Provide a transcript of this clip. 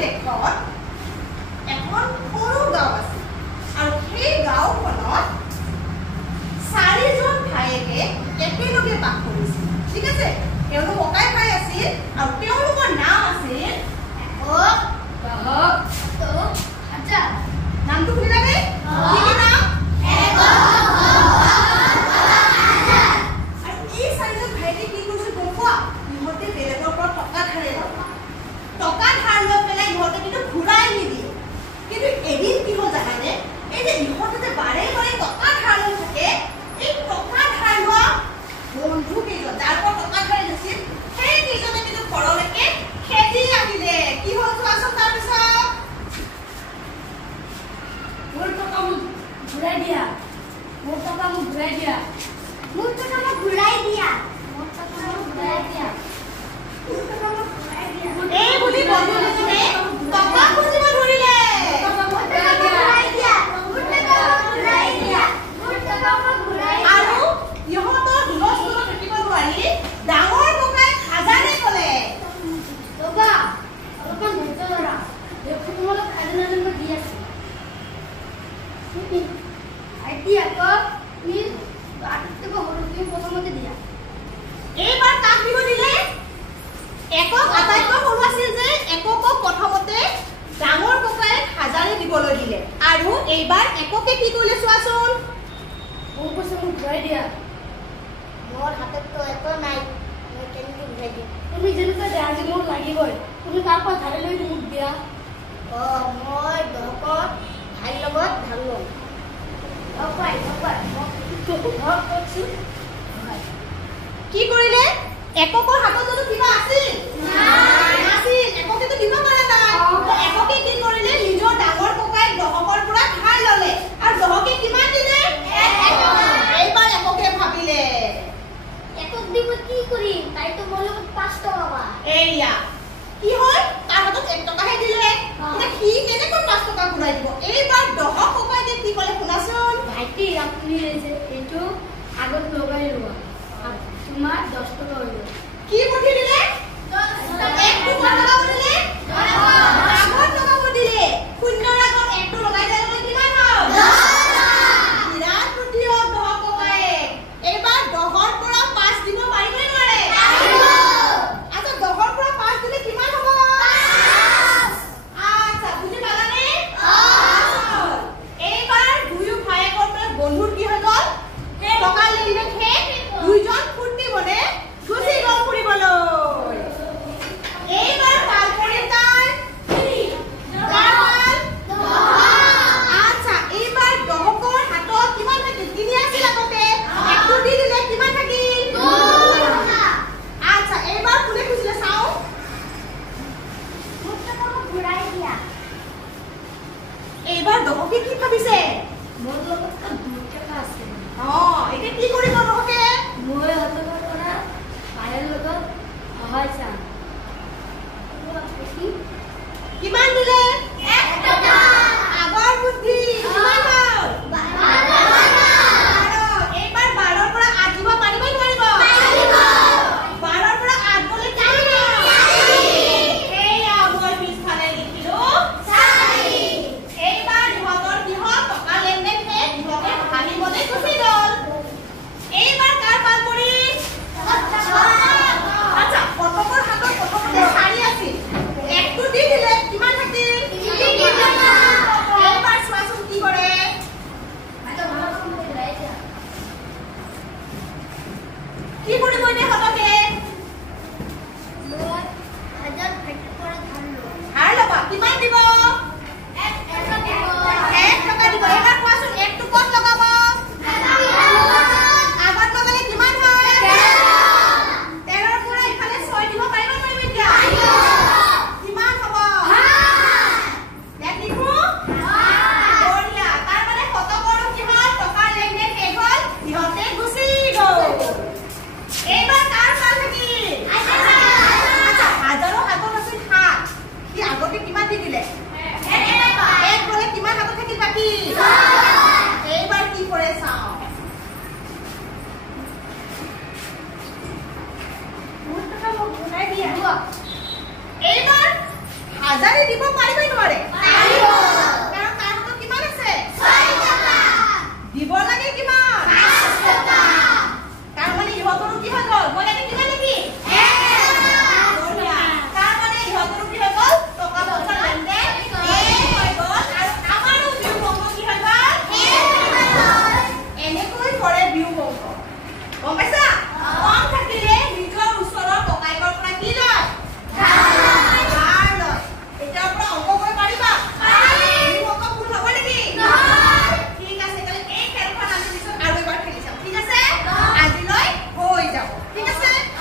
দেশত এখন সৰু গাঁও আছিল আৰু সেই গাঁওখনত 4জন ভাইয়েকে একেলগে বাস কৰিছিল ঠিক আছে তেওঁলোক ককাই ভাই আছিল আৰু তেওঁলোকৰ নাম আছিল আচ্ছা নামটো শুনিলানে কি কি নাম আৰু এই 4জন ভাইয়েকে কি কৰিছিল গম পোৱা ইহঁতে বেলেগৰ পৰা টকা ধাৰে লয় টকা ধাৰ লৈ পেলাই ইহঁতে কিন্তু ঘূৰাই নিদিয়ে কিন্তু এদিন কি হ'ল জানানে এই যে ইহঁতে যে বাৰে বাৰে টকা ধাৰ লৈ থাকে এই টকা ধাৰ লোৱা বন্ধু কেইজন যাৰ পৰা টকা ধাৰ লৈছিল সেই কেইজনে কিন্তু ঘৰলৈকে খেদি আহিলে কি হ'ল চোৱাচোন তাৰপিছত মোৰ টকা মোক ঘূৰাই দিয়া মোৰ টকা মোক ঘূৰাই দিয়া মোৰ টকা মোক ঘূৰাই দিয়া মোৰ টকা মোক ঘূৰাই দিয়া মোৰ টকা মোক ঘূৰাই দিয়া এই বুলি বন্ধু কেইজনে টকা খুজিব ধৰিলে আৰু ইহঁতৰ হুলস্থুলত থাকিব নোৱাৰি ডাঙৰ ককাই খাজানে ক'লে বাবা অলপমান ধৈৰ্য ধৰা দেখোন তোমালোক খাজানা নম্বৰ দি আছে আইটি আকৌ তুমি আটাইতকৈ সৰু তুমি প্ৰথমতে দিয়া এইবাৰ কাক দিব দিলে একক আটাইতকৈ সৰু আছিল যে এককক প্ৰথমতে ডাঙৰ ককাই খাজানে দিবলৈ দিলে আৰু এইবাৰ এককে কি কৰিলে চোৱাচোন মোৰ পইচা মোক ঘূৰাই দিয়া মোৰ হাতততো একো নাই মই কেনেকৈ ঘূৰাই দিম তুমি যেনেকৈ দিয়া আজি মোক লাগিবই তুমি তাৰ পৰা ধাৰে লৈ মোক দিয়া মই দহকৰ ভাইৰ লগত ধাৰ ল'ম কি কৰিলে এককৰ হাতত যদি কিবা আছিল নাছিল এককেতো দিব পৰা নাই এককে কি কৰিলে নিজৰ ডাঙৰ ককাই দহকৰ পৰা ধাৰ ল'লে আৰু দহকে কিমান দিলে এইবাৰ এককে ভাবিলে একক দিব কি কৰিম তাইতো মোৰ লগত 5 টকা পাবা এইয়া কি হয় তাৰ হাতত 1 টকাহে দিলে এতিয়া সি কেনেকৈ 5 টকা ঘূৰাই দিব এইবাৰ দহক ককাইকে কি ক'লে শুনাচোন ভাইটি আপুনি যে এইটো আগত লগাই লোৱা তোমাৰ 10 টকা হৈ গ'ল কি বুদ্ধি দিলে 10 টকা লগাব দিলে আগত লগাব দিলে শূন্যৰ আগত 1টো লগাই দিলে কিমান হ'ল 10 বিৰাট বুদ্ধি হ'ল দহক ককায়ে এইবাৰ 10ৰ পৰা 5 দিব পাৰিব নে নোৱাৰে আচ্ছা 10ৰ পৰা 5 দিলে কিমান হ'ব 5 আচ্ছা বুজি পালানে এইবাৰ দুয়ো ভাইয়েকৰ পৰা বন্ধুৰ কি হৈ গ'ল টকা লেনদেন শেষ দুইজন ফূৰ্তি মনে গুচি গ'ল ফুৰিবলৈ এইবাৰ পাল পৰিল তাৰ আচ্ছা এইবাৰ দহকৰ হাতত কিমান থাকিল 3 আছিল আগতে 1টো দি দিলে কিমান থাকিল 2 আচ্ছা এইবাৰ কোনে খুজিলে চাও মোৰ টকা মোক ঘূৰাই দিয়া এইবাৰ দহকে কি ভাবিছে মোৰ লগত 2 টকা আছে এতিয়া কি কৰিব দহকে মই হাতৰ পৰা ভাইৰ লগত সহায় চাম কিমান দিলে 1 টকা আগৰ বুদ্ধি কিমান হ'ল 12 এইবাৰ 12ৰ পৰা 8 দিব পাৰিব নোৱাৰিব 12ৰ পৰা 8 গ'লে কিমান হ'ল 4 এইয়া মই পিছফালে লিখিলো 4 এইবাৰ ইহঁতৰ কি হ'ল টকা লেনদেন শেষ ইহঁতে ভাঙিবলৈ গুচি গ'ল এইবাৰ কাৰ পাল পৰিল আচ্ছা প্ৰথমৰ হাতত প্ৰথমতে 4 আছিল 1টো দি দিলে কিমান থাকিল আজাৰে দিব পাৰিবই নোৱাৰে।